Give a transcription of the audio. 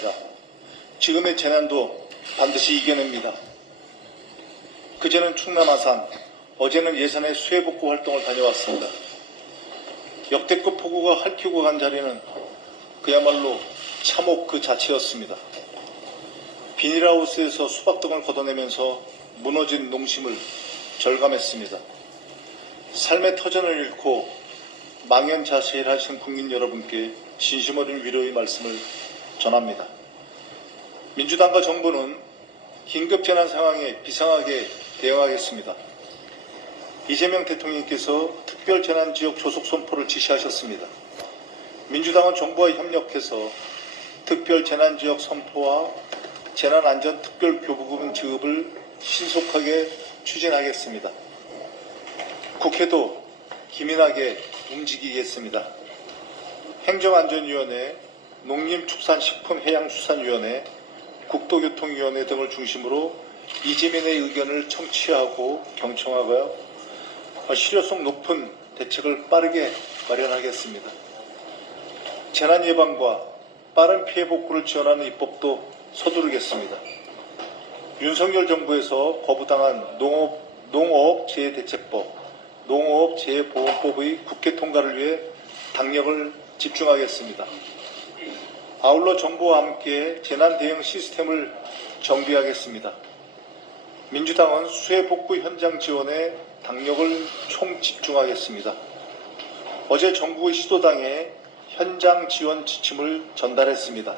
합니다. 지금의 재난도 반드시 이겨냅니다. 그제는 충남 아산, 어제는 예산의 수해복구 활동을 다녀왔습니다. 역대급 폭우가 핥히고 간 자리는 그야말로 참혹 그 자체였습니다. 비닐하우스에서 수박 등을 걷어내면서 무너진 농심을 절감했습니다. 삶의 터전을 잃고 망연자실하신 국민 여러분께 진심 어린 위로의 말씀을 전합니다. 민주당과 정부는 긴급 재난 상황에 비상하게 대응하겠습니다. 이재명 대통령께서 특별 재난 지역 조속 선포를 지시하셨습니다. 민주당은 정부와 협력해서 특별 재난 지역 선포와 재난 안전 특별 교부금 지급을 신속하게 추진하겠습니다. 국회도 기민하게 움직이겠습니다. 행정안전위원회, 농림축산식품해양수산위원회, 국도교통위원회 등을 중심으로 이재민의 의견을 청취하고 경청하고요. 실효성 높은 대책을 빠르게 마련하겠습니다. 재난 예방과 빠른 피해 복구를 지원하는 입법도 서두르겠습니다. 윤석열 정부에서 거부당한 농업, 농어업재해대책법, 농어업재해보험법의 국회 통과를 위해 당력을 집중하겠습니다. 아울러 정부와 함께 재난 대응 시스템을 정비하겠습니다. 민주당은 수해 복구 현장 지원에 당력을 총 집중하겠습니다. 어제 정부의 시도당에 현장 지원 지침을 전달했습니다.